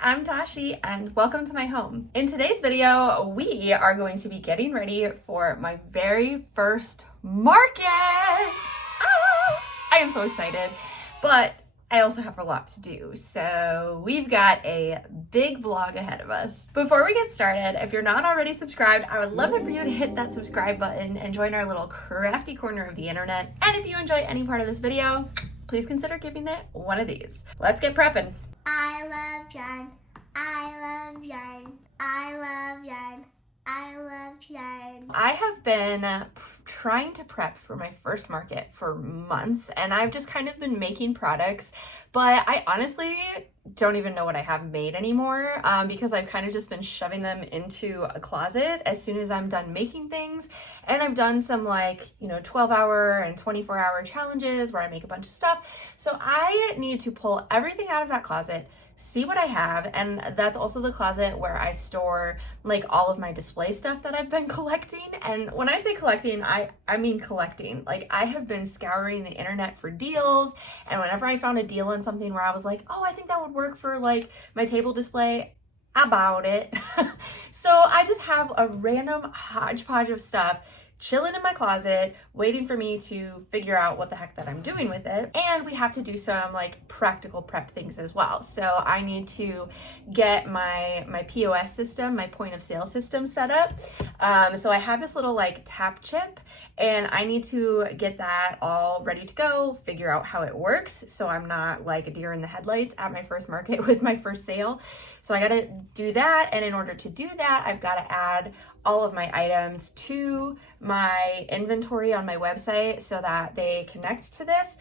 I'm Tashi and welcome to my home. In today's video, we are going to be getting ready for my very first market. I am so excited, but I also have a lot to do, so we've got a big vlog ahead of us. Before we get started, if you're not already subscribed, I would love it for you to hit that subscribe button and join our little crafty corner of the internet. And if you enjoy any part of this video, please consider giving it one of these. Let's get prepping. I love yarn. I love yarn. I love yarn. I love yarn. I have been trying to prep for my first market for months, and I've just kind of been making products, but I honestly don't even know what I have made anymore because I've kind of just been shoving them into a closet as soon as I'm done making things. And I've done some 12-hour and 24-hour challenges where I make a bunch of stuff. So I need to pull everything out of that closet, see what I have, and that's also the closet where I store all of my display stuff that I've been collecting. And when I say collecting, I mean collecting. I have been scouring the internet for deals, and whenever I found a deal on something where I was like, oh, I think that would work for my table display, I bought it. So I just have a random hodgepodge of stuff chilling in my closet, waiting for me to figure out what the heck that I'm doing with it. And we have to do some practical prep things as well. So I need to get my POS system, my point of sale system set up. So I have this little tap chip, and I need to get that all ready to go, figure out how it works, so I'm not like a deer in the headlights at my first market with my first sale. So I gotta do that, and in order to do that, I've gotta add all of my items to my inventory on my website so that they connect to this.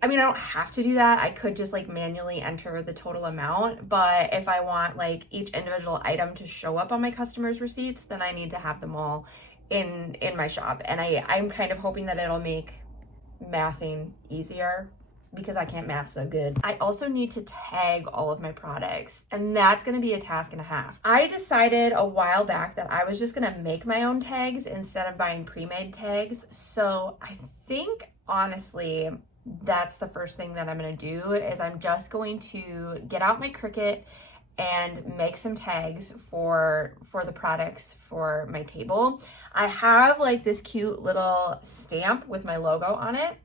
I mean, I don't have to do that. I could just manually enter the total amount, but if I want each individual item to show up on my customers' receipts, then I need to have them all in my shop. And I'm kind of hoping that it'll make mathing easier, because I can't math so good. I also need to tag all of my products, and that's gonna be a task and a half. I decided a while back that I was just gonna make my own tags instead of buying pre-made tags. So I think, honestly, that's the first thing that I'm gonna do, is I'm just going to get out my Cricut and make some tags for the products for my table. I have this cute little stamp with my logo on it.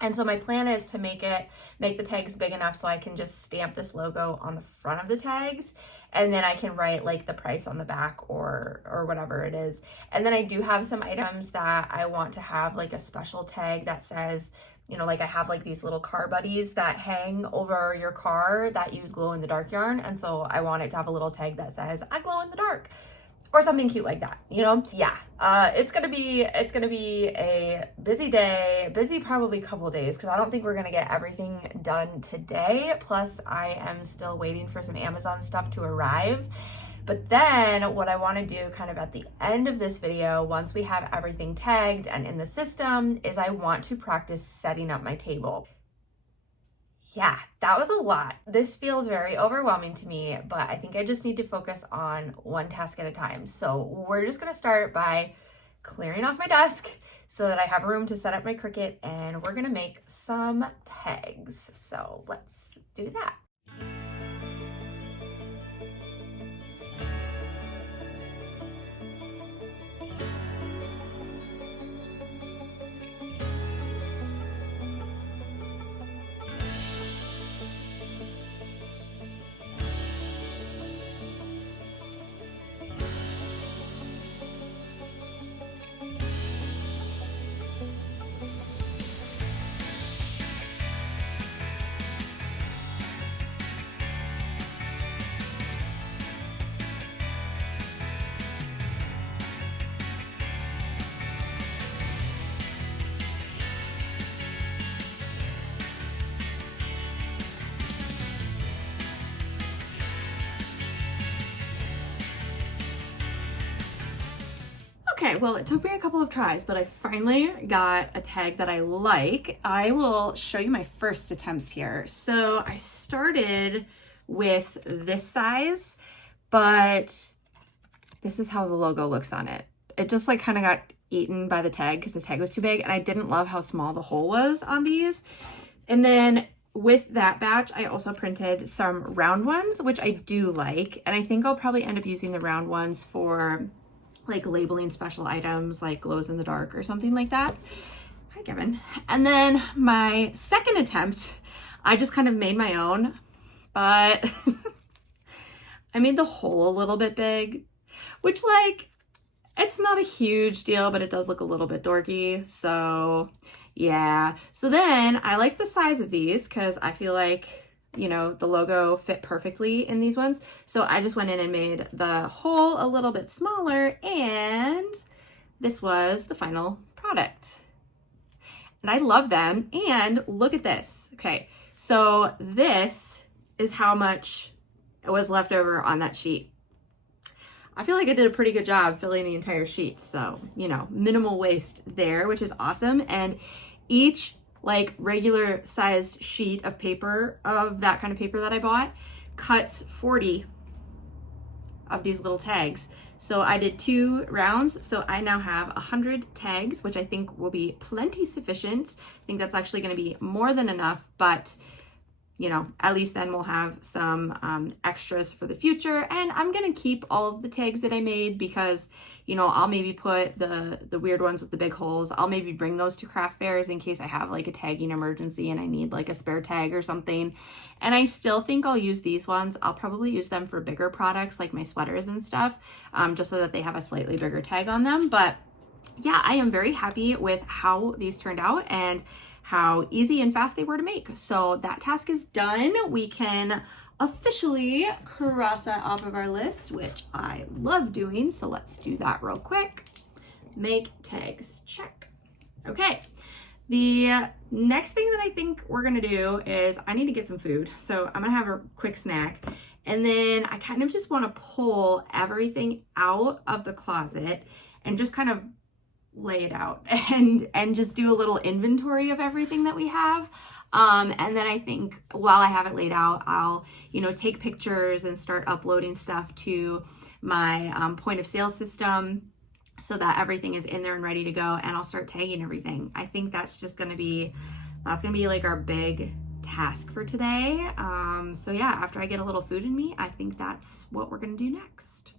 And so my plan is to make the tags big enough so I can just stamp this logo on the front of the tags, and then I can write the price on the back or whatever it is. And then I do have some items that I want to have a special tag that says, I have these little car buddies that hang over your car that use glow in the dark yarn. And so I want it to have a little tag that says, I glow in the dark, or something cute like that, Yeah, it's gonna be a busy day, probably couple days, because I don't think we're gonna get everything done today. Plus, I am still waiting for some Amazon stuff to arrive. But then what I want to do kind of at the end of this video, once we have everything tagged and in the system, is I want to practice setting up my table. Yeah, that was a lot. This feels very overwhelming to me, but I think I just need to focus on one task at a time. So we're just gonna start by clearing off my desk so that I have room to set up my Cricut, and we're gonna make some tags. So let's do that. Okay, well, it took me a couple of tries, but I finally got a tag that I like. I will show you my first attempts here. So I started with this size, but this is how the logo looks on it. It just kind of got eaten by the tag because the tag was too big, and I didn't love how small the hole was on these. And then with that batch, I also printed some round ones, which I do like. And I think I'll probably end up using the round ones for like labeling special items like glows in the dark or something like that. Hi, Kevin. And then my second attempt, I just kind of made my own, but I made the hole a little bit big, which like, it's not a huge deal, but it does look a little bit dorky. So yeah. So then I liked the size of these because I feel like, you know, the logo fit perfectly in these ones. So I just went in and made the hole a little bit smaller, and this was the final product. And I love them. And look at this. Okay. So this is how much was left over on that sheet. I feel like I did a pretty good job filling the entire sheet. So, you know, minimal waste there, which is awesome. And each like regular sized sheet of paper, of that kind of paper that I bought, cuts 40 of these little tags. So I did 2 rounds. So I now have 100 tags, which I think will be plenty sufficient. I think that's actually going to be more than enough, but you know, at least then we'll have some extras for the future. And I'm going to keep all of the tags that I made because, you know, I'll maybe put the weird ones with the big holes. I'll maybe bring those to craft fairs in case I have like a tagging emergency and I need like a spare tag or something. And I still think I'll use these ones. I'll probably use them for bigger products like my sweaters and stuff, just so that they have a slightly bigger tag on them. But yeah, I am very happy with how these turned out and how easy and fast they were to make. So that task is done. We can officially cross that off of our list, which I love doing. So let's do that real quick. Make tags, check. Okay. The next thing that I think we're gonna do is I need to get some food. So I'm gonna have a quick snack. And then I kind of just wanna pull everything out of the closet and just kind of lay it out and just do a little inventory of everything that we have. And then I think while I have it laid out, I'll, you know, take pictures and start uploading stuff to my point of sale system so that everything is in there and ready to go. And I'll start tagging everything. I think that's just gonna be like our big task for today. So yeah, after I get a little food in me, I think that's what we're gonna do next.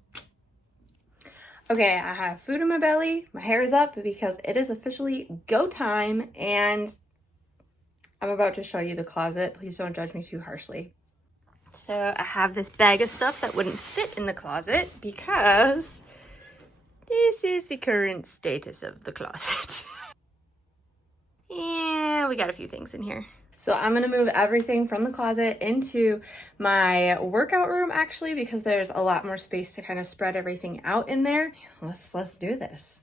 Okay, I have food in my belly, my hair is up because it is officially go time, and I'm about to show you the closet. Please don't judge me too harshly. So I have this bag of stuff that wouldn't fit in the closet because this is the current status of the closet. Yeah, we got a few things in here. So I'm gonna move everything from the closet into my workout room actually, because there's a lot more space to kind of spread everything out in there. Let's do this.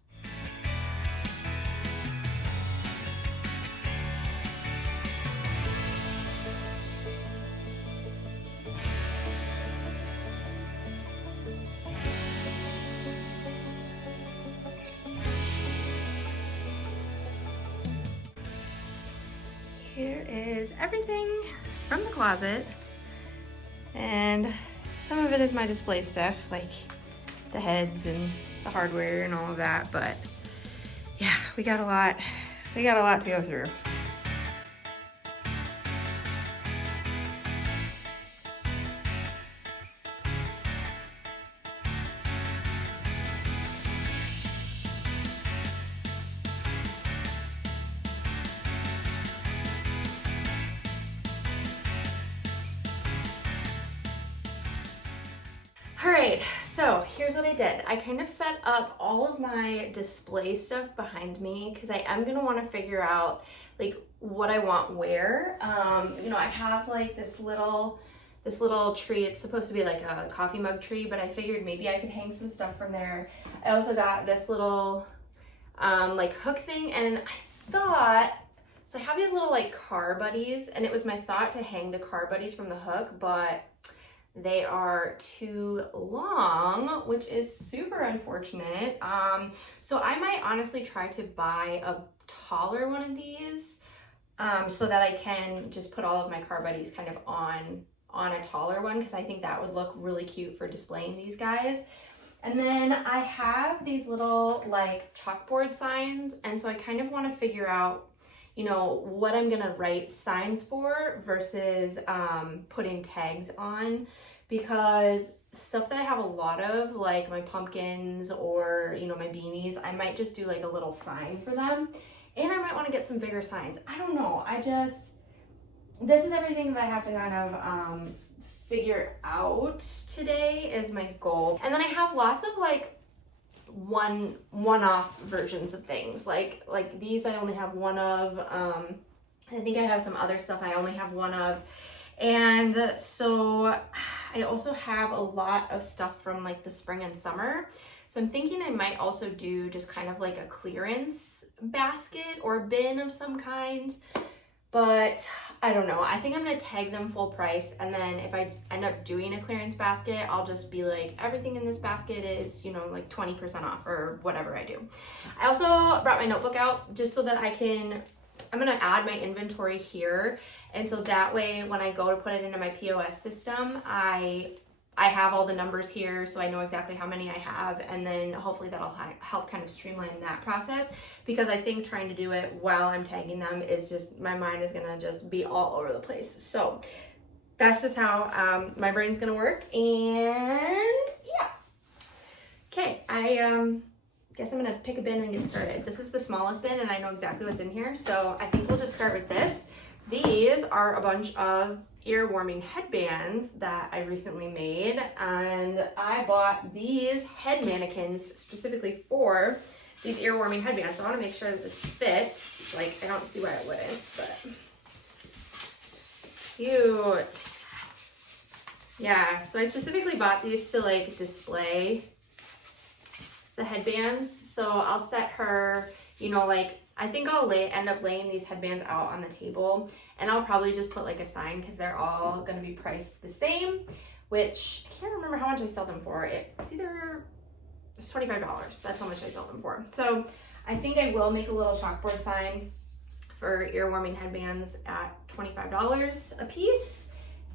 Here is everything from the closet, and some of it is my display stuff, like the heads and the hardware and all of that, but yeah, we got a lot to go through. All right, so here's what I did. I kind of set up all of my display stuff behind me because I am gonna want to figure out like what I want where. You know, I have like this little tree. It's supposed to be like a coffee mug tree, but I figured maybe I could hang some stuff from there. I also got this little like hook thing, and I thought, so I have these little like car buddies, and it was my thought to hang the car buddies from the hook, but they are too long, which is super unfortunate. So I might honestly try to buy a taller one of these so that I can just put all of my car buddies kind of on a taller one, because I think that would look really cute for displaying these guys. And then I have these little like chalkboard signs, and so I kind of want to figure out you know, what I'm gonna write signs for versus putting tags on, because stuff that I have a lot of, like my pumpkins or, you know, my beanies, I might just do like a little sign for them. And I might want to get some bigger signs. I don't know. This is everything that I have to kind of figure out today is my goal. And then I have lots of like one-off versions of things. Like these I only have one of. I think I have some other stuff I only have one of. And so I also have a lot of stuff from like the spring and summer. So I'm thinking I might also do just kind of like a clearance basket or bin of some kind. But I don't know. I think I'm going to tag them full price. And then if I end up doing a clearance basket, I'll just be like, everything in this basket is, you know, like 20% off or whatever I do. I also brought my notebook out just so that I'm going to add my inventory here. And so that way, when I go to put it into my POS system, I have all the numbers here, so I know exactly how many I have, and then hopefully that'll help kind of streamline that process, because I think trying to do it while I'm tagging them is just, my mind is gonna just be all over the place. So that's just how my brain's gonna work, and yeah. Okay, I guess I'm gonna pick a bin and get started. This is the smallest bin, and I know exactly what's in here, so I think we'll just start with this. These are a bunch of ear-warming headbands that I recently made, and I bought these head mannequins specifically for these ear-warming headbands. So I want to make sure that this fits. Like, I don't see why it wouldn't, but cute. Yeah, so I specifically bought these to like display the headbands. So I'll set her, you know, like, I think I'll end up laying these headbands out on the table, and I'll probably just put like a sign, because they're all going to be priced the same, which I can't remember how much I sell them for. It's $25. That's how much I sell them for. So I think I will make a little chalkboard sign for ear-warming headbands at $25 a piece.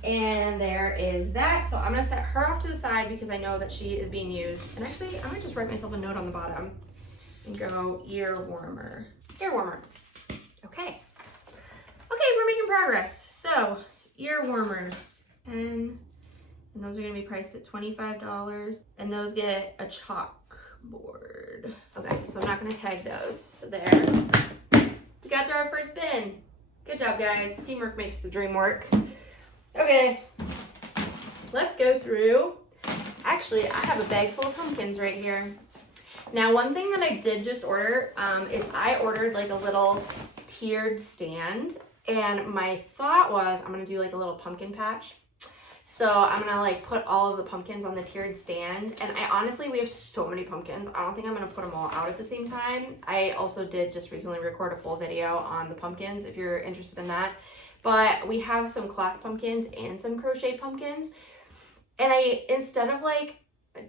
And there is that. So I'm going to set her off to the side because I know that she is being used. And actually, I might just write myself a note on the bottom and go ear warmer. Ear warmer. Okay. Okay, we're making progress. So, ear warmers. And those are going to be priced at $25. And those get a chalkboard. Okay, so I'm not going to tag those. So there. We got to our first bin. Good job, guys. Teamwork makes the dream work. Okay. Let's go through. Actually, I have a bag full of pumpkins right here. Now, one thing that I did just order is I ordered like a little tiered stand, and my thought was I'm gonna do like a little pumpkin patch. So I'm gonna like put all of the pumpkins on the tiered stand, and we have so many pumpkins. I don't think I'm gonna put them all out at the same time. I also did just recently record a full video on the pumpkins if you're interested in that. But we have some cloth pumpkins and some crochet pumpkins, and instead of like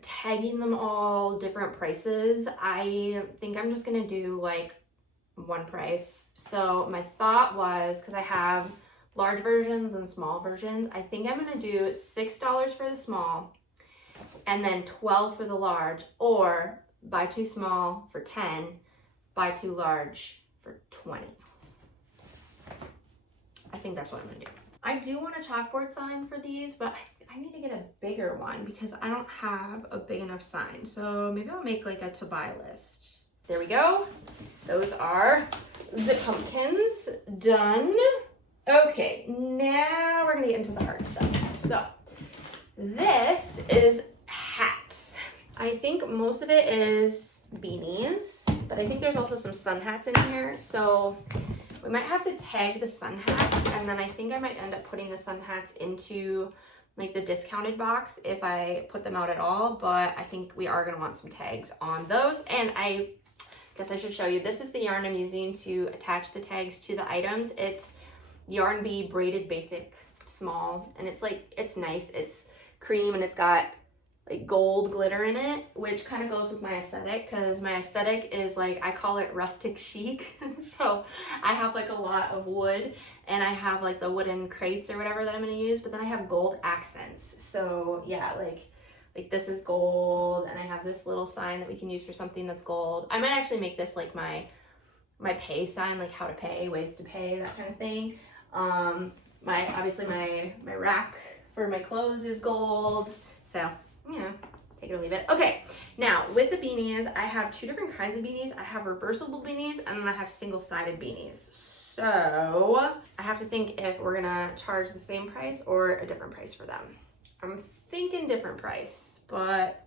tagging them all different prices, I think I'm just gonna do like one price. So my thought was, because I have large versions and small versions, I think I'm gonna do $6 for the small and then $12 for the large, or buy two small for $10, buy two large for $20. I think that's what I'm gonna do. I do want a chalkboard sign for these, but I need to get a bigger one because I don't have a big enough sign. So maybe I'll make like a to buy list. There we go. Those are the pumpkins done. Okay, now we're gonna get into the hard stuff. So this is hats. I think most of it is beanies, but I think there's also some sun hats in here. So we might have to tag the sun hats, and then I think I might end up putting the sun hats into like the discounted box if I put them out at all, but I think we are gonna want some tags on those. And I guess I should show you, this is the yarn I'm using to attach the tags to the items. It's Yarn Bee Braided Basic Small, and it's like, it's nice. It's cream and it's got like gold glitter in it, which kind of goes with my aesthetic, because my aesthetic is like, I call it rustic chic. So I have like a lot of wood, and I have like the wooden crates or whatever that I'm going to use, but then I have gold accents. So yeah, like this is gold, and I have this little sign that we can use for something that's gold. I might actually make this like my my pay sign, like how to pay, ways to pay, that kind of thing. Obviously my rack for my clothes is gold. So, you know, take it or leave it. Okay, now with the beanies, I have two different kinds of beanies. I have reversible beanies and then I have single-sided beanies. So I have to think if we're gonna charge the same price or a different price for them. I'm thinking different price, but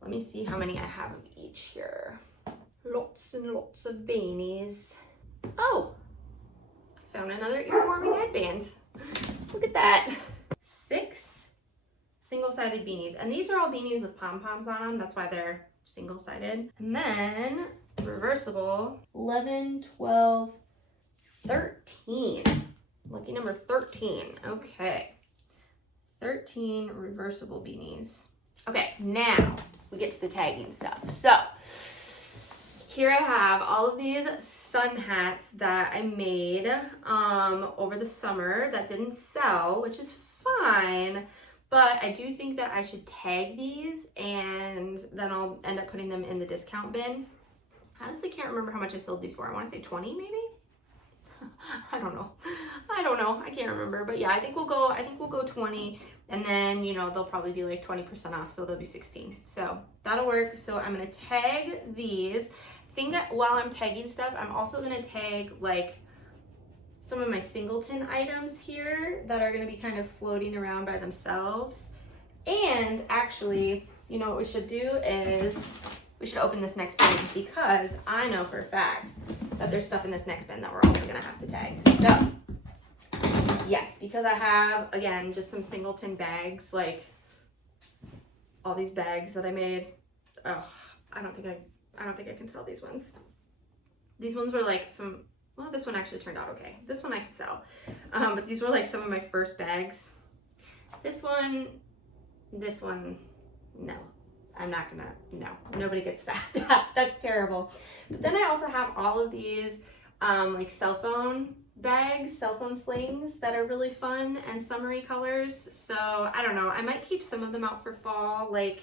let me see how many I have of each here. Lots and lots of beanies. Oh, I found another ear-warming headband. Look at that. 6 single-sided beanies. And these are all beanies with pom-poms on them. That's why they're single-sided. And then reversible, 11, 12, 13. Lucky number 13. Okay. 13 reversible beanies. Okay, now we get to the tagging stuff. So here I have all of these sun hats that I made over the summer that didn't sell, which is fine, but I do think that I should tag these and then I'll end up putting them in the discount bin. I honestly can't remember how much I sold these for. I want to say 20 maybe? I don't know. I can't remember, but yeah, I think we'll go 20, and then, you know, they'll probably be like 20% off, so they'll be 16. So that'll work. So I'm going to tag these. I think that while I'm tagging stuff, I'm also going to tag like some of my singleton items here that are going to be kind of floating around by themselves. And actually, you know what we should do is we should open this next bin because I know for a fact that there's stuff in this next bin that we're also gonna have to tag. So yes, because I have, again, just some singleton bags, like all these bags that I made. Oh, I don't think I can sell these ones. These ones were like well, this one actually turned out okay. This one I can sell. But these were like some of my first bags. This one, no. I'm not gonna, no, nobody gets that. That's terrible. But then I also have all of these like cell phone bags, cell phone slings that are really fun and summery colors. So I don't know, I might keep some of them out for fall. Like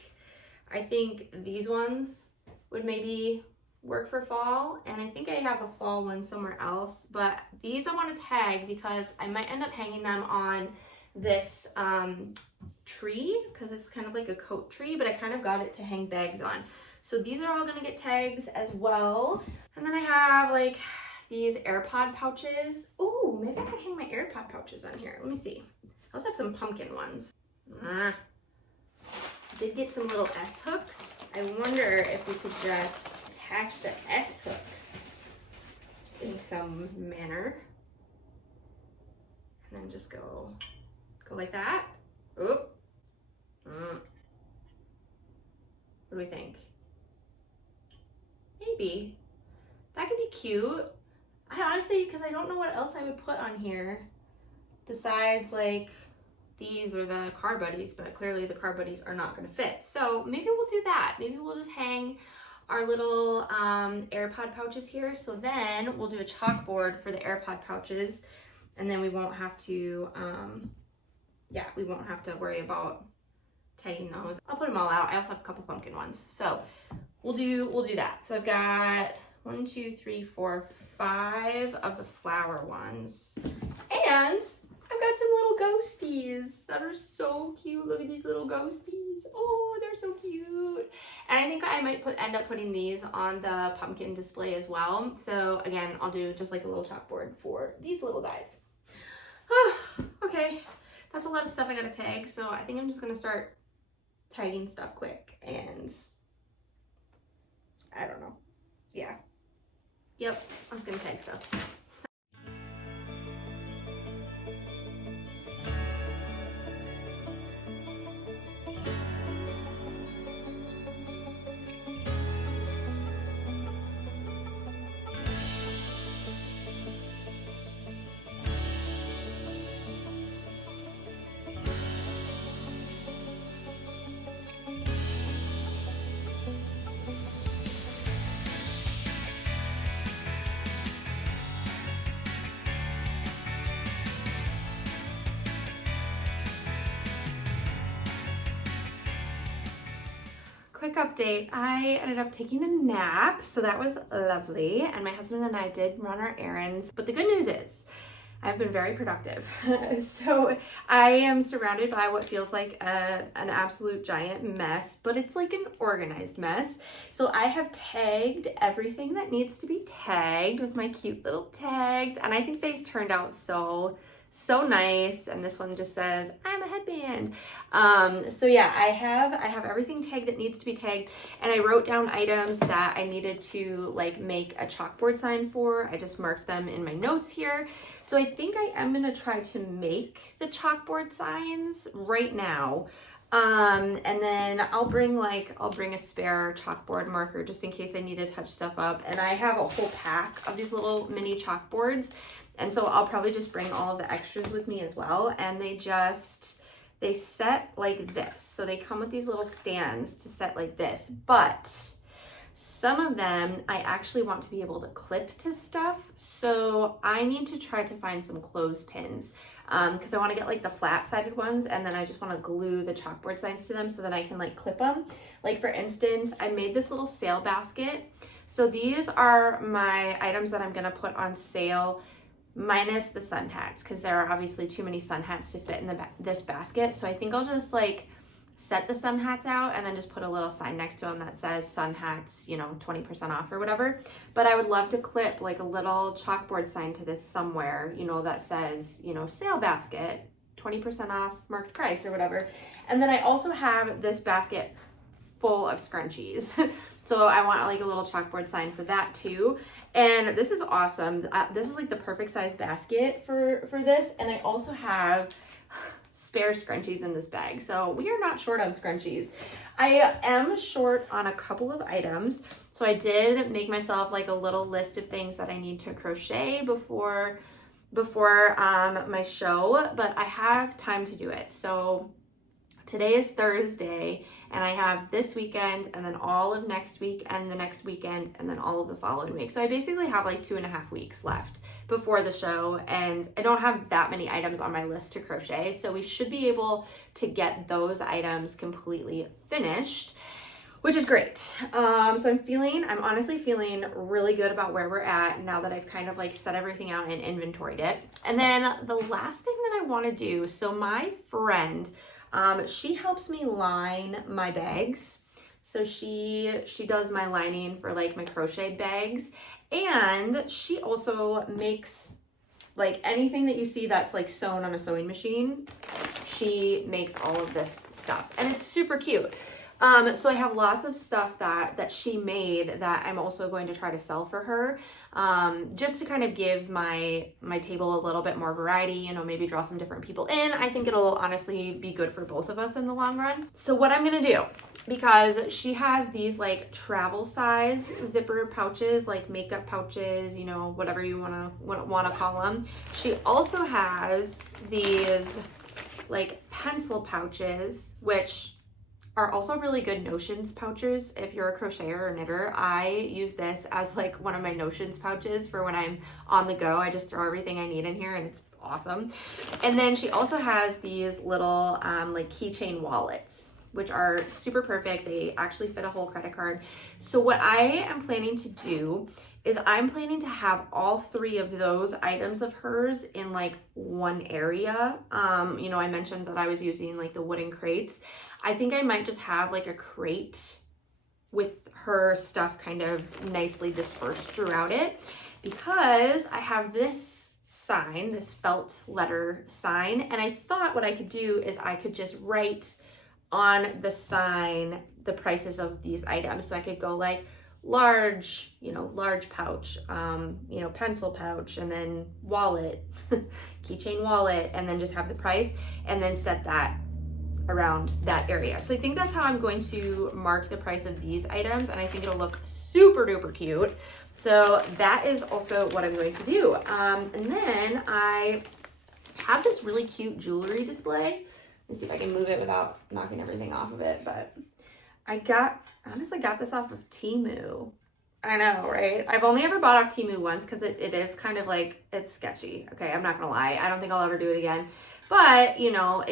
I think these ones would maybe work for fall, and I think I have a fall one somewhere else, but these I want to tag because I might end up hanging them on this tree because it's kind of like a coat tree, but I kind of got it to hang bags on. So these are all gonna get tags as well. And then I have like these AirPod pouches. Oh, maybe I could hang my AirPod pouches on here. Let me see. I also have some pumpkin ones. Did get some little S hooks. I wonder if we could just attach the S hooks in some manner. And then just go like that. Oop. What do we think? Maybe. That could be cute. I honestly, because I don't know what else I would put on here besides like these or the car buddies, but clearly the car buddies are not going to fit. So maybe we'll do that. Maybe we'll just hang our little AirPod pouches here. So then we'll do a chalkboard for the AirPod pouches, and then we won't have to, we won't have to worry about tagging those. I'll put them all out. I also have a couple pumpkin ones. So we'll do that. So I've got 1, 2, 3, 4, 5 of the flower ones. And I've got some little ghosties that are so cute. Look at these little ghosties. Oh, they're so cute. And I think I might end up putting these on the pumpkin display as well. So again, I'll do just like a little chalkboard for these little guys. Okay, that's a lot of stuff I gotta tag. So I think I'm just gonna start tagging stuff quick, and I don't know. Yeah. Yep, I'm just gonna tag stuff. quick update. I ended up taking a nap, so that was lovely. And my husband and I did run our errands. But the good news is, I've been very productive. So I am surrounded by what feels like an absolute giant mess, but it's like an organized mess. So I have tagged everything that needs to be tagged with my cute little tags. And I think these turned out so nice. And this one just says, I'm a headband. So yeah, I have everything tagged that needs to be tagged. And I wrote down items that I needed to like make a chalkboard sign for. I just marked them in my notes here. So I think I am gonna try to make the chalkboard signs right now. And then I'll bring a spare chalkboard marker just in case I need to touch stuff up. And I have a whole pack of these little mini chalkboards. And so I'll probably just bring all of the extras with me as well. And they set like this. So they come with these little stands to set like this. But some of them I actually want to be able to clip to stuff. So I need to try to find some clothespins because I want to get like the flat-sided ones, and then I just want to glue the chalkboard signs to them so that I can like clip them. Like for instance, I made this little sale basket. So these are my items that I'm going to put on sale, minus the sun hats, because there are obviously too many sun hats to fit in this basket. So I think I'll just like set the sun hats out and then just put a little sign next to them that says sun hats, 20% off or whatever. But I would love to clip like a little chalkboard sign to this somewhere, that says, sale basket, 20% off marked price or whatever. And then I also have this basket full of scrunchies. So I want like a little chalkboard sign for that too. And this is awesome. This is like the perfect size basket for this. And I also have spare scrunchies in this bag. So we are not short on scrunchies. I am short on a couple of items. So I did make myself like a little list of things that I need to crochet before my show, but I have time to do it. So today is Thursday, and I have this weekend and then all of next week and the next weekend and then all of the following week. So I basically have like 2.5 weeks left before the show, and I don't have that many items on my list to crochet. So we should be able to get those items completely finished, which is great. So I'm honestly feeling really good about where we're at now that I've kind of like set everything out and inventoried it. And then the last thing that I want to do, so my friend, she helps me line my bags. So she does my lining for like my crocheted bags, and she also makes like anything that you see that's like sewn on a sewing machine. She makes all of this stuff, and it's super cute. So I have lots of stuff that she made that I'm also going to try to sell for her, just to kind of give my table a little bit more variety, maybe draw some different people in. I think it'll honestly be good for both of us in the long run. So what I'm gonna do, because she has these like travel size zipper pouches, like makeup pouches, whatever you wanna call them. She also has these like pencil pouches, which are also really good notions pouches. If you're a crocheter or knitter, I use this as like one of my notions pouches for when I'm on the go. I just throw everything I need in here and it's awesome. And then she also has these little like keychain wallets, which are super perfect. They actually fit a whole credit card. So what I am planning to do is I'm planning to have all 3 of those items of hers in like one area. I mentioned that I was using like the wooden crates. I think I might just have like a crate with her stuff kind of nicely dispersed throughout it, because I have this sign, this felt letter sign, and I thought what I could do is I could just write on the sign the prices of these items. So I could go like large pouch, pencil pouch, and then wallet, keychain wallet, and then just have the price and then set that around that area. So I think that's how I'm going to mark the price of these items, and I think it'll look super duper cute. So that is also what I'm going to do. And then I have this really cute jewelry display. Let me see if I can move it without knocking everything off of it, but I honestly got this off of Temu. I know, right? I've only ever bought off Temu once because it is kind of like, it's sketchy. Okay, I'm not gonna lie. I don't think I'll ever do it again. but you know,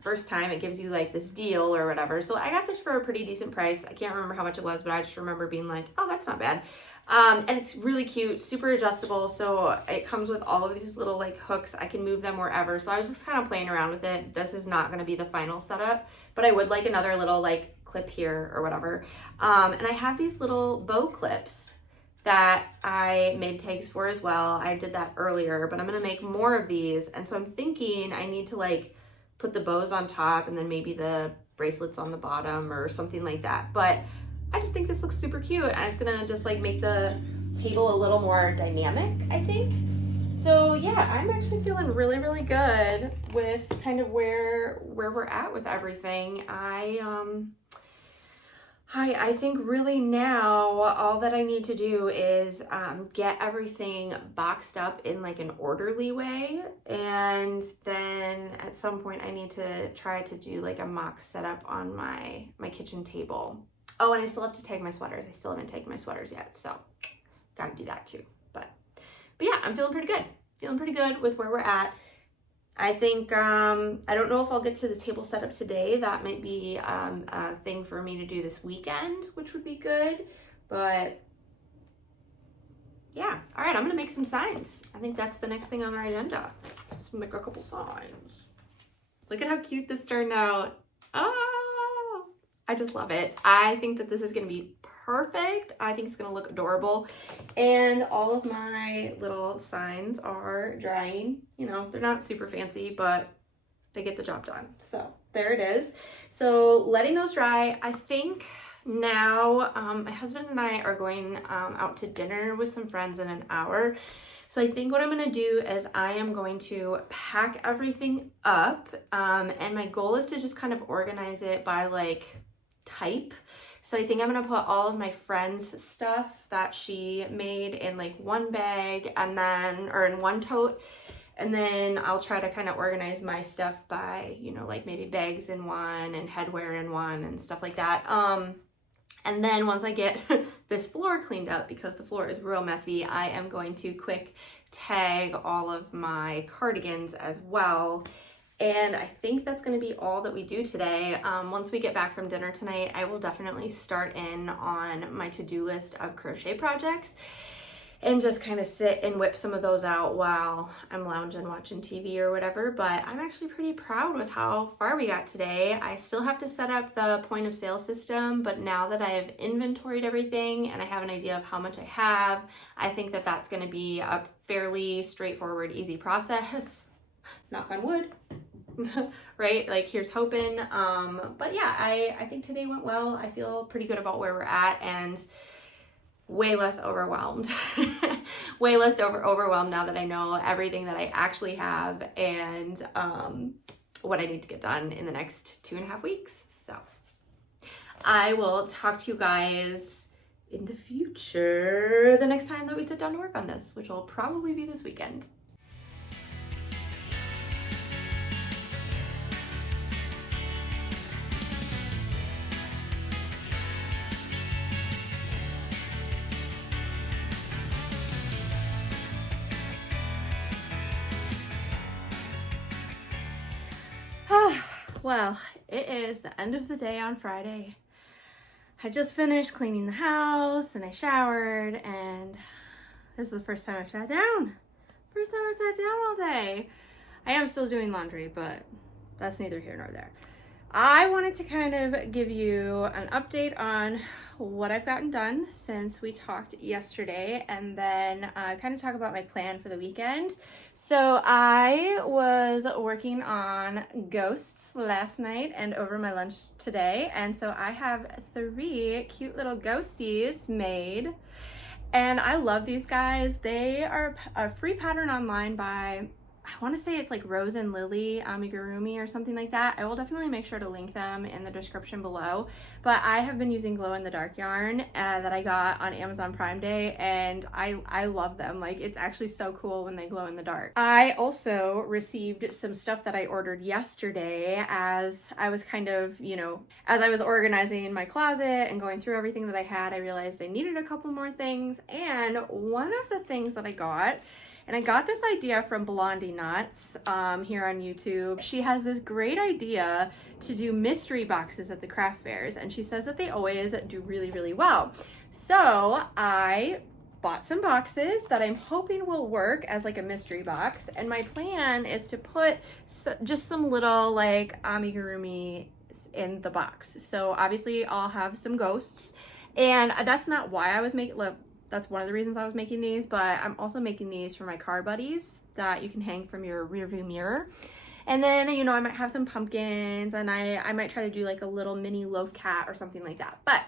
first time it gives you like this deal or whatever. So I got this for a pretty decent price. I can't remember how much it was, but I just remember being like, oh, that's not bad. And it's really cute, super adjustable. So it comes with all of these little like hooks. I can move them wherever. So I was just kind of playing around with it. This is not going to be the final setup, but I would like another little like clip here or whatever. And I have these little bow clips that I made tags for as well. I did that earlier, but I'm gonna make more of these. And so I'm thinking I need to like put the bows on top and then maybe the bracelets on the bottom or something like that. But I just think this looks super cute and it's gonna just like make the table a little more dynamic, I think. So yeah, I'm actually feeling really, really good with kind of where we're at with everything. I think really now all that I need to do is get everything boxed up in like an orderly way, and then at some point I need to try to do like a mock setup on my kitchen table. Oh, and I still have to tag my sweaters. I still haven't tagged my sweaters yet, so gotta do that too. But yeah, I'm feeling pretty good. Feeling pretty good with where we're at. I think, I don't know if I'll get to the table setup today. That might be a thing for me to do this weekend, which would be good. But yeah, all right, I'm gonna make some signs. I think that's the next thing on our agenda. Just make a couple signs. Look at how cute this turned out. Oh, I just love it. I think that this is gonna be perfect. I think it's gonna look adorable. And all of my little signs are drying. You know, they're not super fancy, but they get the job done. So there it is. So letting those dry. I think now my husband and I are going out to dinner with some friends in an hour. So I think what I'm gonna do is I am going to pack everything up. And my goal is to just kind of organize it by like type. So I think I'm gonna put all of my friend's stuff that she made in like one bag and then, or in one tote. And then I'll try to kind of organize my stuff by, you know, like maybe bags in one and headwear in one and stuff like that. And then once I get this floor cleaned up, because the floor is real messy, I am going to quick tag all of my cardigans as well. And I think that's going to be all that we do today. Once we get back from dinner tonight, I will definitely start in on my to-do list of crochet projects and just kind of sit and whip some of those out while I'm lounging watching TV or whatever. But I'm actually pretty proud with how far we got today. I still have to set up the point of sale system, but now that I have inventoried everything and I have an idea of how much I have, I think that that's going to be a fairly straightforward, easy process. Knock on wood. Right? Like here's hoping. But yeah, I think today went well. I feel pretty good about where we're at and way less overwhelmed. Way less overwhelmed now that I know everything that I actually have and what I need to get done in the next 2.5 weeks. So I will talk to you guys in the future the next time that we sit down to work on this, which will probably be this weekend. Well, it is the end of the day on Friday. I just finished cleaning the house and I showered, and this is the first time I sat down. First time I sat down all day. I am still doing laundry, but that's neither here nor there. I wanted to kind of give you an update on what I've gotten done since we talked yesterday, and then kind of talk about my plan for the weekend. So I was working on ghosts last night and over my lunch today, and so I have 3 cute little ghosties made, and I love these guys. They are a free pattern online by, I want to say it's like Rose and Lily amigurumi or something like that. I will definitely make sure to link them in the description below. But I have been using glow in the dark yarn that I got on Amazon Prime Day, and I love them. Like, it's actually so cool when they glow in the dark. I also received some stuff that I ordered yesterday as I was kind of, you know, as I was organizing my closet and going through everything that I had, I realized I needed a couple more things. And one of the things that I got And I got this idea from Blondie Nuts here on YouTube. She has this great idea to do mystery boxes at the craft fairs, and she says that they always do really, really well. So I bought some boxes that I'm hoping will work as like a mystery box, and my plan is to put just some little like amigurumi in the box. So obviously I'll have some ghosts, and that's not why I was making, that's one of the reasons I was making these, but I'm also making these for my car buddies that you can hang from your rear view mirror. And then, you know, I might have some pumpkins, and I might try to do like a little mini loaf cat or something like that. But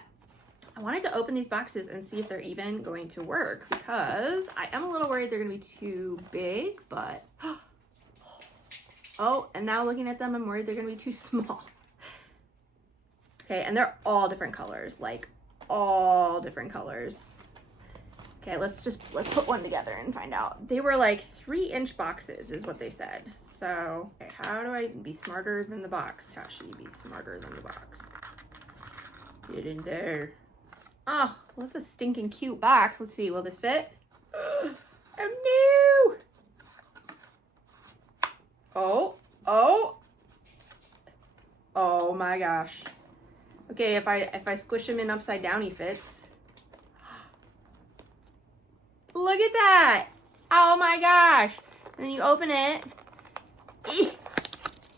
I wanted to open these boxes and see if they're even going to work, because I am a little worried they're going to be too big, but oh, and now looking at them, I'm worried they're going to be too small. Okay, and they're all different colors, like all different colors. Okay, let's put one together and find out. They were like 3-inch boxes is what they said. So, okay, how do I be smarter than the box, Tashi? Be smarter than the box. Get in there. Oh, well, that's a stinking cute box. Let's see, will this fit? Oh no! Oh my gosh. Okay, if I squish him in upside down, he fits. Look at that! Oh my gosh! And then you open it,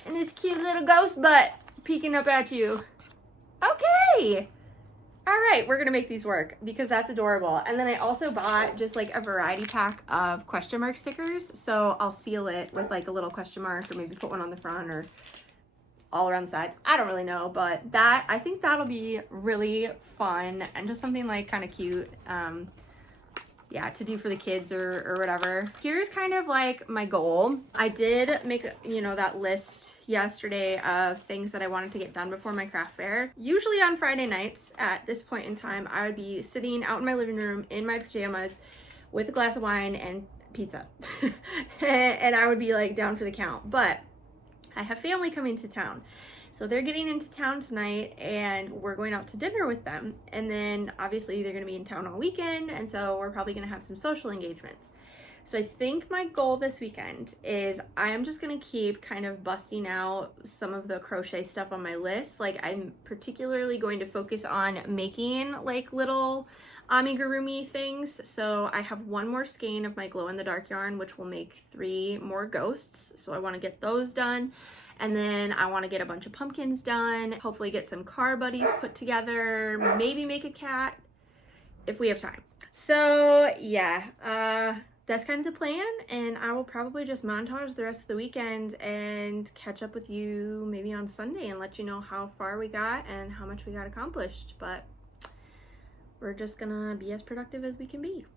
and it's cute little ghost butt peeking up at you. Okay! Alright, we're gonna make these work because that's adorable. And then I also bought just like a variety pack of question mark stickers. So I'll seal it with like a little question mark, or maybe put one on the front or all around the sides. I don't really know, but I think that'll be really fun and just something like kind of cute. Yeah, to do for the kids or whatever. Here's kind of like my goal. I did make, you know, that list yesterday of things that I wanted to get done before my craft fair. Usually on Friday nights at this point in time, I would be sitting out in my living room in my pajamas with a glass of wine and pizza. And I would be like down for the count. But I have family coming to town. So they're getting into town tonight, and we're going out to dinner with them. And then obviously they're going to be in town all weekend, and so we're probably going to have some social engagements. So I think my goal this weekend is I'm just going to keep kind of busting out some of the crochet stuff on my list. Like, I'm particularly going to focus on making like little amigurumi things. So I have one more skein of my glow in the dark yarn, which will make 3 more ghosts. So I want to get those done. And then I want to get a bunch of pumpkins done, hopefully get some car buddies put together, maybe make a cat if we have time. So yeah, that's kind of the plan, and I will probably just montage the rest of the weekend and catch up with you maybe on Sunday and let you know how far we got and how much we got accomplished. But we're just gonna be as productive as we can be.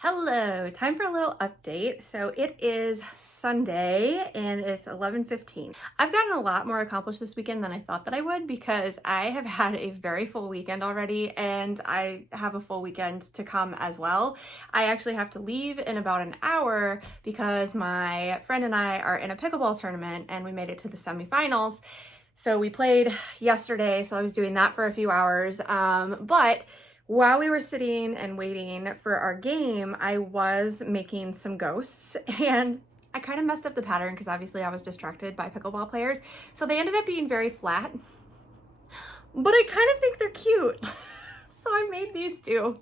Hello, time for a little update. So it is Sunday and it's 11:15. I've gotten a lot more accomplished this weekend than I thought that I would, because I have had a very full weekend already, and I have a full weekend to come as well. I actually have to leave in about an hour because my friend and I are in a pickleball tournament and we made it to the semifinals. So we played yesterday, so I was doing that for a few hours. But while we were sitting and waiting for our game, I was making some ghosts, and I kind of messed up the pattern because obviously I was distracted by pickleball players. So they ended up being very flat, but I kind of think they're cute. So I made these two.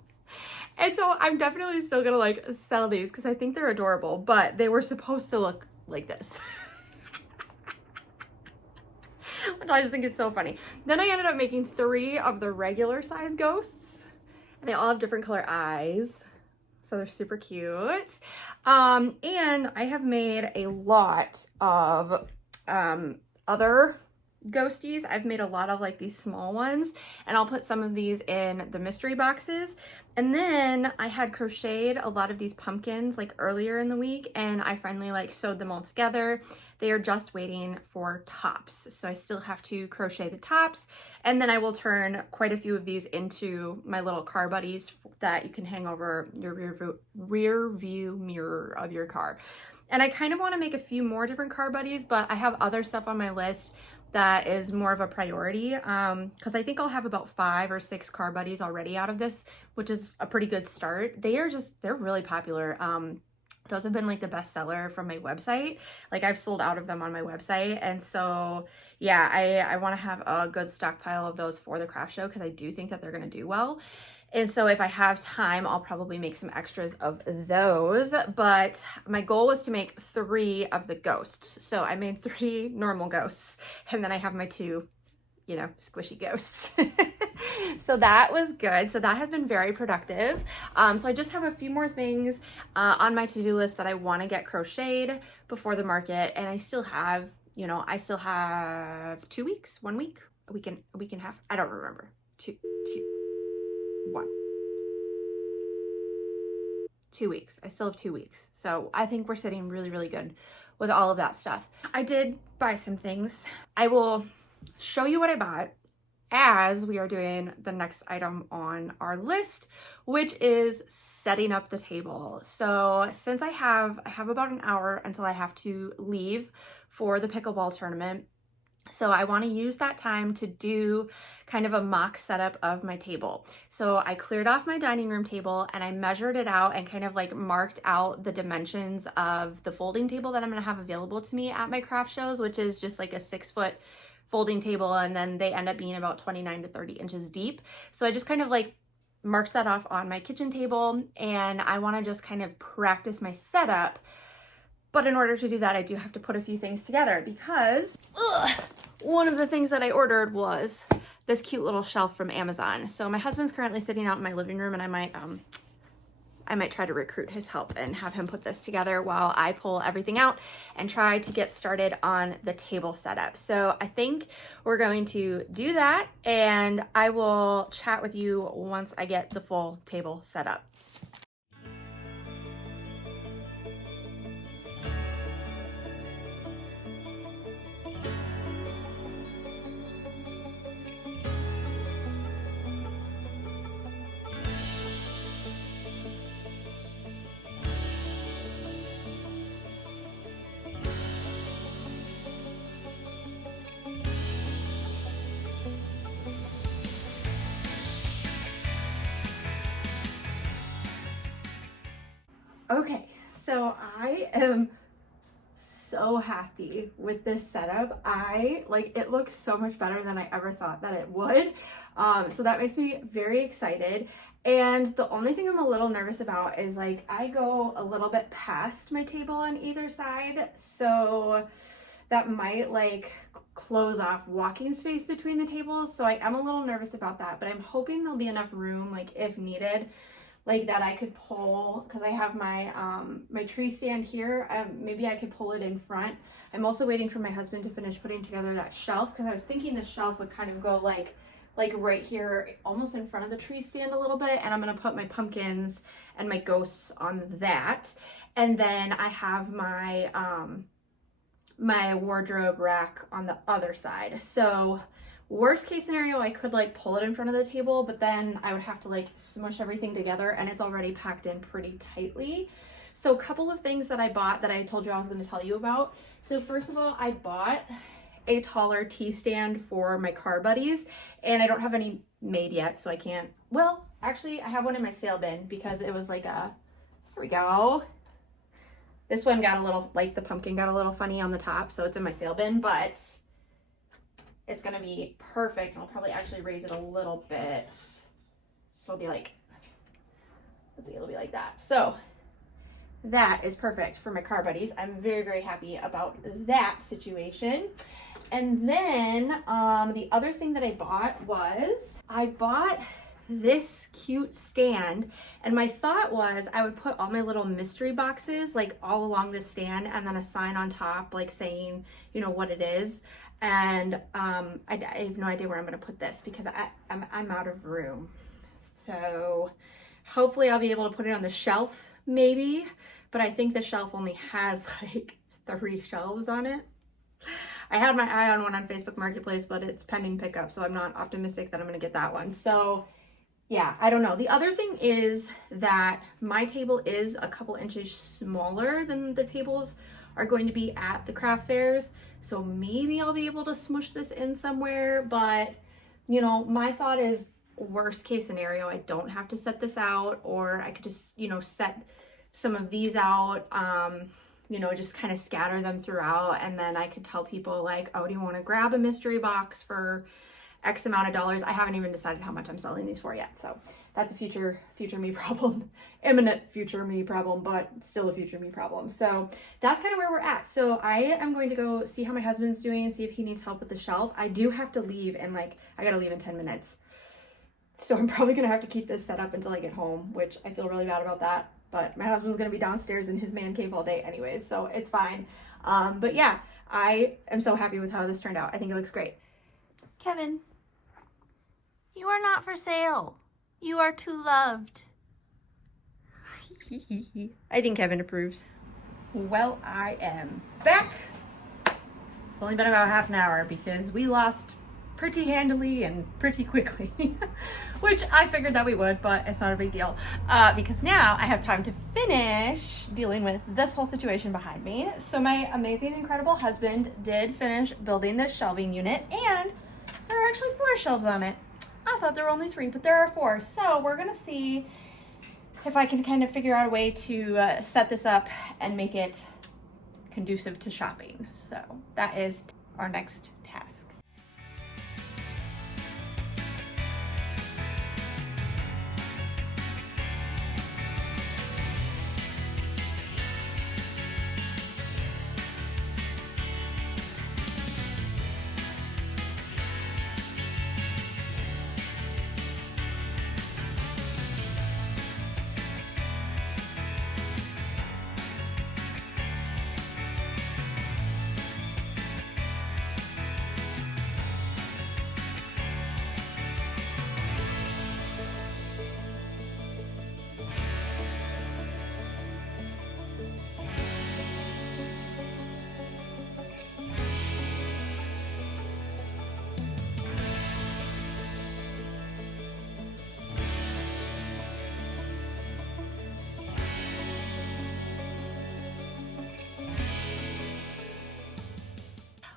And so I'm definitely still gonna like sell these because I think they're adorable, but they were supposed to look like this. Which I just think it's so funny. Then I ended up making 3 of the regular size ghosts, and they all have different color eyes. So they're super cute. And I have made a lot of other ghosties. I've made a lot of like these small ones, and I'll put some of these in the mystery boxes. And then I had crocheted a lot of these pumpkins like earlier in the week, and I finally like sewed them all together. They are just waiting for tops, so I still have to crochet the tops, and then I will turn quite a few of these into my little car buddies that you can hang over your rear view mirror of your car. And I kind of want to make a few more different car buddies, but I have other stuff on my list that is more of a priority, because I think I'll have about 5 or 6 car buddies already out of this, which is a pretty good start. They're really popular. Those have been like the best seller from my website. Like I've sold out of them on my website. And so, yeah, I want to have a good stockpile of those for the craft show because I do think that they're going to do well. And so if I have time, I'll probably make some extras of those. But my goal was to make 3 of the ghosts. So I made 3 normal ghosts, and then I have my 2, you know, squishy ghosts. So that was good. So that has been very productive. So I just have a few more things on my to-do list that I want to get crocheted before the market. And I still have, you know, 2 weeks, 1 week, a week and a half. I don't remember. 2 weeks. I still have 2 weeks. So I think we're sitting really, really good with all of that stuff. I did buy some things. I will show you what I bought as we are doing the next item on our list, which is setting up the table. So since I have about an hour until I have to leave for the pickleball tournament, so I want to use that time to do kind of a mock setup of my table. So I cleared off my dining room table and I measured it out and kind of like marked out the dimensions of the folding table that I'm going to have available to me at my craft shows, which is just like a 6-foot folding table, and then they end up being about 29 to 30 inches deep. So I just kind of like marked that off on my kitchen table, and I want to just kind of practice my setup. But in order to do that, I do have to put a few things together because one of the things that I ordered was this cute little shelf from Amazon. So my husband's currently sitting out in my living room, and I might try to recruit his help and have him put this together while I pull everything out and try to get started on the table setup. So I think we're going to do that, and I will chat with you once I get the full table set up. Okay, so I am so happy with this setup. It looks so much better than I ever thought that it would. So that makes me very excited. And the only thing I'm a little nervous about is like I go a little bit past my table on either side. So that might like close off walking space between the tables. So I am a little nervous about that, but I'm hoping there'll be enough room, like if needed, like that I could pull, because I have my my tree stand here. Maybe I could pull it in front. I'm also waiting for my husband to finish putting together that shelf, because I was thinking the shelf would kind of go like right here, almost in front of the tree stand a little bit, and I'm gonna put my pumpkins and my ghosts on that. And then I have my my wardrobe rack on the other side. So worst case scenario, I could like pull it in front of the table, but then I would have to like smush everything together, and it's already packed in pretty tightly. So a couple of things that I bought that I told you I was going to tell you about. So first of all, I bought a taller tea stand for my car buddies, and I don't have any made yet, so I can't. Well, actually, I have one in my sale bin because it was like a, there we go. This one got a little, like the pumpkin got a little funny on the top, so it's in my sale bin, but it's gonna be perfect. And I'll probably actually raise it a little bit. So it'll be like let's see, it'll be like that. So that is perfect for my car buddies. I'm very, very happy about that situation. And then the other thing that I bought was this cute stand, and my thought was I would put all my little mystery boxes like all along the stand and then a sign on top like saying, you know, what it is. And I have no idea where I'm gonna put this because I'm out of room. So hopefully I'll be able to put it on the shelf maybe, but I think the shelf only has like 3 shelves on it. I had my eye on one on Facebook Marketplace, but it's pending pickup, so I'm not optimistic that I'm gonna get that one. So yeah, I don't know. The other thing is that my table is a couple inches smaller than the tables are going to be at the craft fairs. So maybe I'll be able to smush this in somewhere, but you know, my thought is worst case scenario, I don't have to set this out, or I could just, you know, set some of these out, you know, just kind of scatter them throughout. And then I could tell people like, oh, do you want to grab a mystery box for X amount of dollars? I haven't even decided how much I'm selling these for yet. So that's a future me problem, imminent future me problem, but still a future me problem. So that's kind of where we're at. So I am going to go see how my husband's doing and see if he needs help with the shelf. I do have to leave and like, I got to leave in 10 minutes. So I'm probably going to have to keep this set up until I get home, which I feel really bad about that. But my husband's going to be downstairs in his man cave all day anyways, so it's fine. But yeah, I am so happy with how this turned out. I think it looks great. Kevin, you are not for sale. You are too loved. I think Kevin approves. Well, I am back. It's only been about half an hour because we lost pretty handily and pretty quickly, which I figured that we would, but it's not a big deal because now I have time to finish dealing with this whole situation behind me. So my amazing, incredible husband did finish building this shelving unit, and there are actually 4 shelves on it. I thought there were only 3, but there are 4. So we're gonna see if I can kind of figure out a way to set this up and make it conducive to shopping. So that is our next task.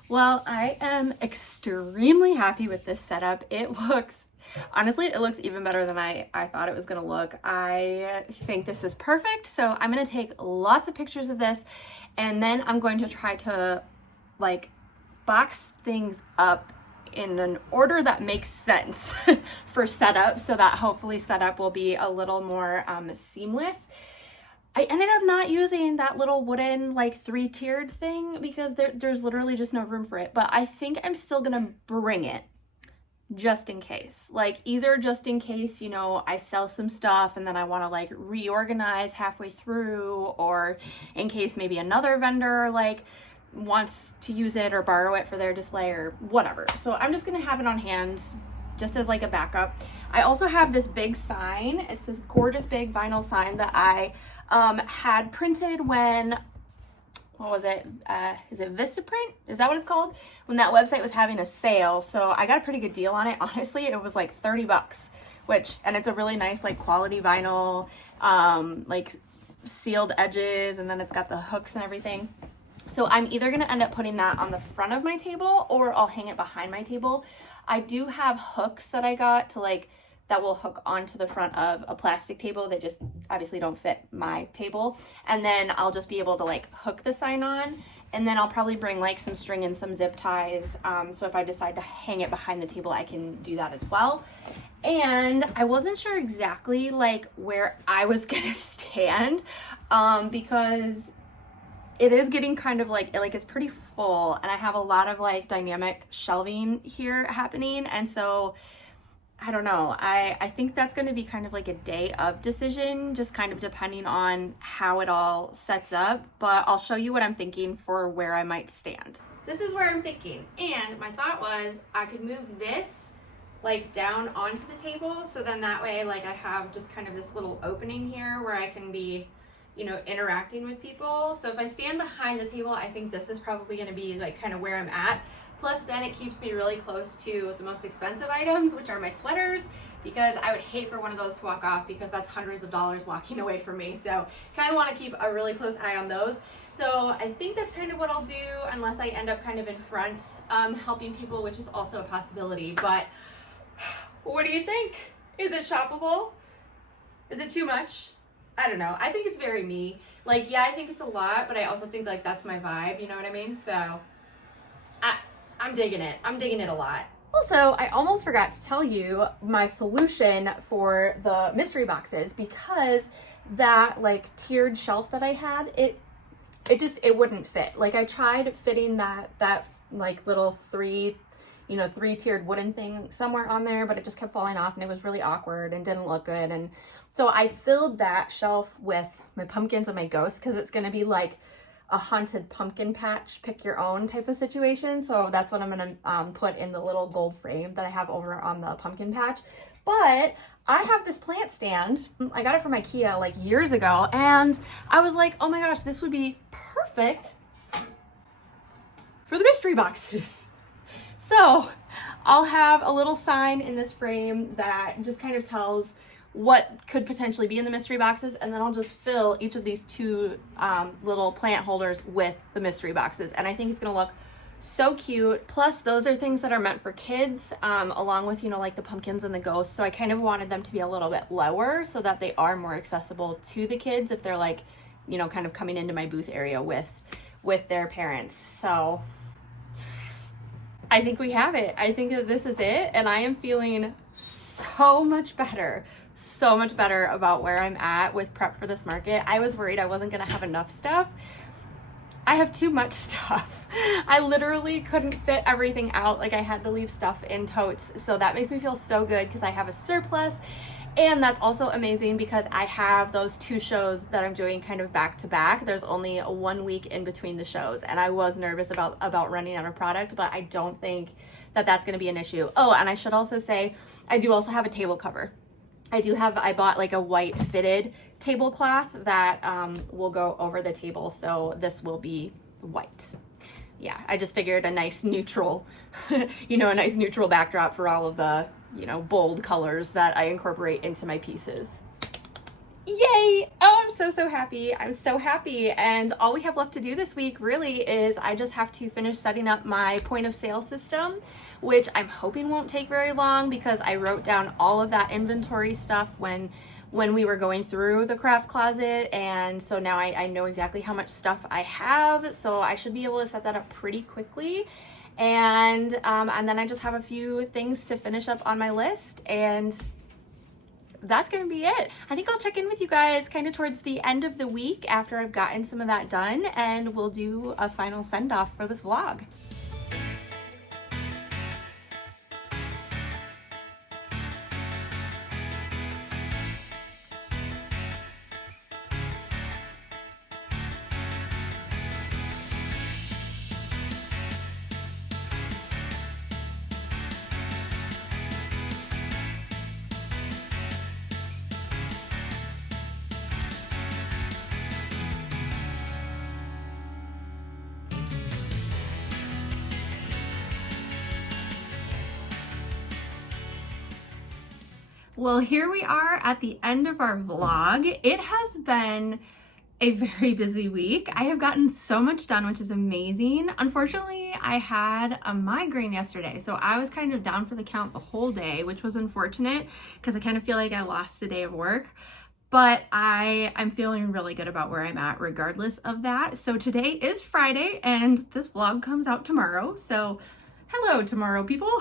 Well, I am extremely happy with this setup. Honestly, it looks even better than I thought it was gonna look. I think this is perfect. So I'm gonna take lots of pictures of this, and then I'm going to try to like box things up in an order that makes sense for setup, so that hopefully setup will be a little more seamless. I ended up not using that little wooden like 3-tiered thing because there's literally just no room for it, but I think I'm still gonna bring it just in case. Like either just in case, you know, I sell some stuff and then I want to like reorganize halfway through, or in case maybe another vendor like wants to use it or borrow it for their display or whatever. So I'm just gonna have it on hand just as like a backup. I also have this big sign. It's this gorgeous big vinyl sign that I had printed when, what was it? Is it Vistaprint? Is that what it's called? When that website was having a sale. So I got a pretty good deal on it. Honestly, it was like $30, and it's a really nice like quality vinyl, like sealed edges, and then it's got the hooks and everything. So I'm either gonna end up putting that on the front of my table or I'll hang it behind my table. I do have hooks that I got to like that will hook onto the front of a plastic table. They just obviously don't fit my table. And then I'll just be able to like hook the sign on. And then I'll probably bring like some string and some zip ties. So if I decide to hang it behind the table, I can do that as well. And I wasn't sure exactly like where I was gonna stand because it is getting kind of like it's pretty full, and I have a lot of like dynamic shelving here happening. And so I don't know, I think that's going to be kind of like a day of decision, just kind of depending on how it all sets up. But I'll show you what I'm thinking for where I might stand. This is where I'm thinking, and my thought was I could move this like down onto the table, so then that way like I have just kind of this little opening here where I can be, you know, interacting with people. So if I stand behind the table, I think this is probably going to be like kind of where I'm at. Plus then it keeps me really close to the most expensive items, which are my sweaters, because I would hate for one of those to walk off, because that's hundreds of dollars walking away from me. So kind of want to keep a really close eye on those. So I think that's kind of what I'll do, unless I end up kind of in front helping people, which is also a possibility. But what do you think? Is it shoppable? Is it too much? I don't know. I think it's very me. Like, yeah, I think it's a lot, but I also think like that's my vibe, you know what I mean? So I'm digging it. I'm digging it a lot. Also, I almost forgot to tell you my solution for the mystery boxes, because that like tiered shelf that I had, it wouldn't fit. Like I tried fitting that like little three-tiered wooden thing somewhere on there, but it just kept falling off and it was really awkward and didn't look good. And so I filled that shelf with my pumpkins and my ghosts, because it's going to be like a haunted pumpkin patch, pick your own type of situation. So that's what I'm going to put in the little gold frame that I have over on the pumpkin patch. But I have this plant stand. I got it from IKEA like years ago, and I was like, oh my gosh, this would be perfect for the mystery boxes. So I'll have a little sign in this frame that just kind of tells what could potentially be in the mystery boxes, and then I'll just fill each of these two little plant holders with the mystery boxes, and I think it's gonna look so cute. Plus those are things that are meant for kids, along with, you know, like the pumpkins and the ghosts. So I kind of wanted them to be a little bit lower so that they are more accessible to the kids if they're like, you know, kind of coming into my booth area with their parents. So I think we have it. I think that this is it, and I am feeling so much better about where I'm at with prep for this market. I was worried I wasn't gonna have enough stuff. I have too much stuff. I literally couldn't fit everything out. Like I had to leave stuff in totes. So that makes me feel so good, because I have a surplus. And that's also amazing because I have those two shows that I'm doing kind of back to back. There's only 1 week in between the shows, and I was nervous about running out of product, but I don't think that that's going to be an issue. Oh, and I should also say, I do also have a table cover. I bought like a white fitted tablecloth that will go over the table, so this will be white. Yeah, I just figured a nice neutral, a nice neutral backdrop for all of the, bold colors that I incorporate into my pieces. Yay! Oh, I'm so happy. I'm so happy. And all we have left to do this week really is I just have to finish setting up my point of sale system, which I'm hoping won't take very long, because I wrote down all of that inventory stuff when we were going through the craft closet. And so now I know exactly how much stuff I have. So I should be able to set that up pretty quickly. And then I just have a few things to finish up on my list, and that's gonna be it. I think I'll check in with you guys kind of towards the end of the week after I've gotten some of that done, and we'll do a final send off for this vlog. Well, here we are at the end of our vlog. It has been a very busy week. I have gotten so much done, which is amazing. Unfortunately, I had a migraine yesterday, so I was kind of down for the count the whole day, which was unfortunate because I kind of feel like I lost a day of work. But I'm feeling really good about where I'm at regardless of that. So today is Friday and this vlog comes out tomorrow. So hello tomorrow, people.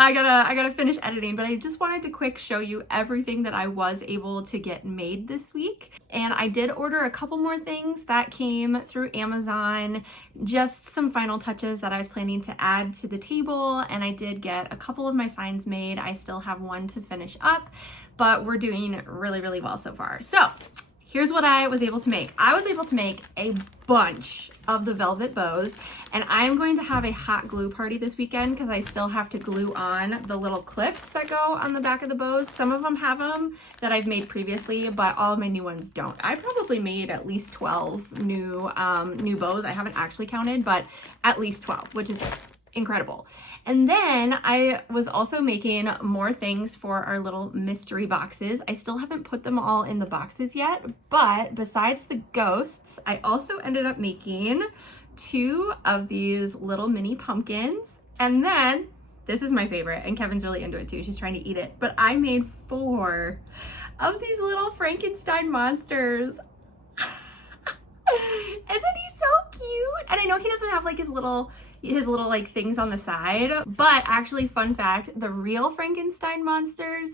I gotta finish editing, but I just wanted to quick show you everything that I was able to get made this week. And I did order a couple more things that came through Amazon, just some final touches that I was planning to add to the table. And I did get a couple of my signs made. I still have one to finish up, but we're doing really, really well so far. So here's what I was able to make. I was able to make a bunch of the velvet bows, and I'm going to have a hot glue party this weekend because I still have to glue on the little clips that go on the back of the bows. Some of them have them that I've made previously, but all of my new ones don't. I probably made at least 12 new bows. I haven't actually counted, but at least 12, which is incredible. And then I was also making more things for our little mystery boxes. I still haven't put them all in the boxes yet, but besides the ghosts, I also ended up making 2 of these little mini pumpkins. And then, this is my favorite, and Kevin's really into it too. She's trying to eat it. But I made 4 of these little Frankenstein monsters. Isn't he so cute? And I know he doesn't have like his little like things on the side, but actually, fun fact, the real Frankenstein monsters,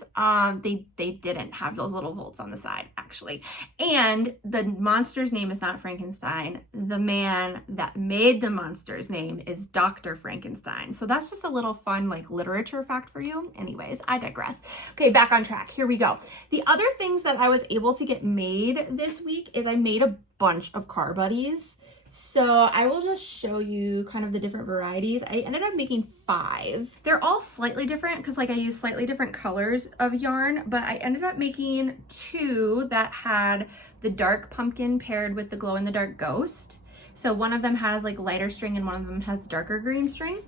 they didn't have those little bolts on the side actually. And the monster's name is not Frankenstein. The man that made the monster's name is Dr. Frankenstein. So that's just a little fun like literature fact for you. Anyways, I digress. Okay, back on track. Here we go. The other things that I was able to get made this week is I made a bunch of car buddies. So I will just show you kind of the different varieties. I ended up making 5. They're all slightly different because like I used slightly different colors of yarn, but I ended up making 2 that had the dark pumpkin paired with the glow in the dark ghost. So one of them has like lighter string and one of them has darker green string.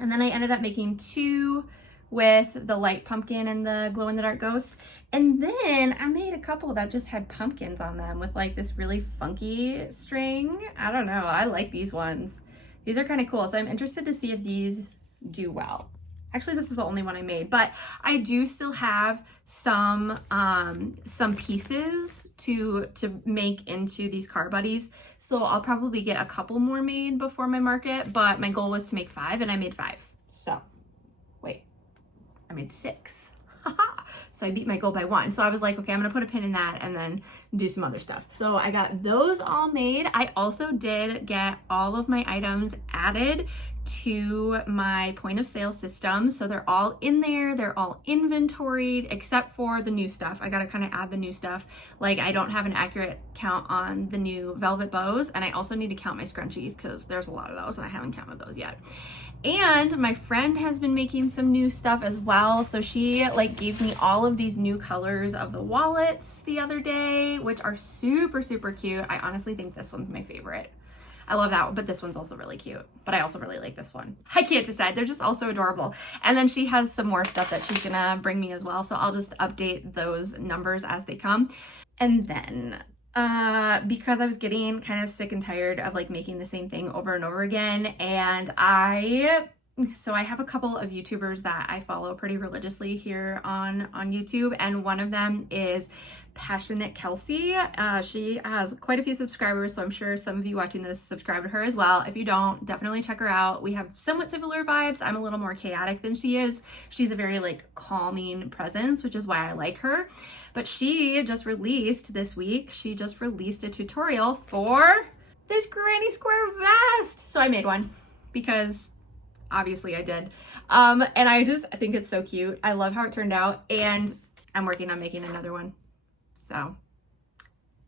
And then I ended up making 2 with the light pumpkin and the glow in the dark ghost. And then I made a couple that just had pumpkins on them with like this really funky string. I don't know, I like these ones. These are kind of cool. So I'm interested to see if these do well. Actually, this is the only one I made, but I do still have some pieces to make into these car buddies. So I'll probably get a couple more made before my market, but my goal was to make 5 and I made 5. So wait, I made 6. So I beat my goal by 1. So I was like, okay, I'm gonna put a pin in that and then do some other stuff. So I got those all made. I also did get all of my items added to my point of sale system. So they're all in there, they're all inventoried except for the new stuff. I gotta kind of add the new stuff. Like I don't have an accurate count on the new velvet bows, and I also need to count my scrunchies because there's a lot of those and I haven't counted those yet. And my friend has been making some new stuff as well. So she like gave me all of these new colors of the wallets the other day, which are super, super cute. I honestly think this one's my favorite. I love that one, but this one's also really cute. But I also really like this one. I can't decide. They're just all so adorable. And then she has some more stuff that she's gonna bring me as well. So I'll just update those numbers as they come. And then because I was getting kind of sick and tired of like making the same thing over and over again, and I have a couple of YouTubers that I follow pretty religiously here on YouTube, and one of them is Passionate Kelsey. She has quite a few subscribers, so I'm sure some of you watching this subscribe to her as well. If you don't, definitely check her out. We have somewhat similar vibes. I'm a little more chaotic than she is. She's a very like calming presence, which is why I like her. But she just released this week, she just released a tutorial for this granny square vest. So I made one because obviously I did. And I think it's so cute. I love how it turned out, and I'm working on making another one. So,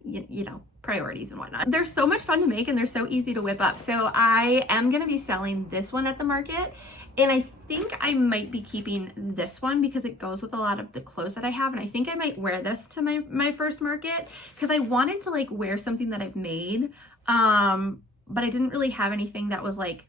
you know, priorities and whatnot. They're so much fun to make and they're so easy to whip up. So I am going to be selling this one at the market. And I think I might be keeping this one because it goes with a lot of the clothes that I have. And I think I might wear this to my first market because I wanted to like wear something that I've made. But I didn't really have anything that was like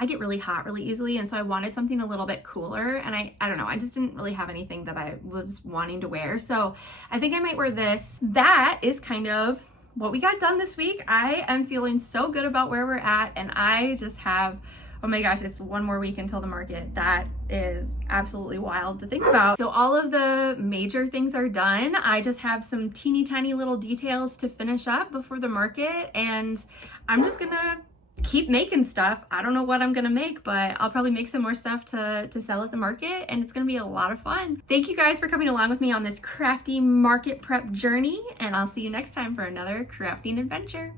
I get really hot really easily, and so I wanted something a little bit cooler, and I don't know, I just didn't really have anything that I was wanting to wear. So I think I might wear this. That is kind of what we got done this week. I am feeling so good about where we're at, and I just have, oh my gosh, it's one more week until the market. That is absolutely wild to think about. So all of the major things are done. I just have some teeny tiny little details to finish up before the market, and I'm just gonna keep making stuff. I don't know what I'm gonna make, but I'll probably make some more stuff to sell at the market, and it's gonna be a lot of fun. Thank you guys for coming along with me on this crafty market prep journey, and I'll see you next time for another crafting adventure.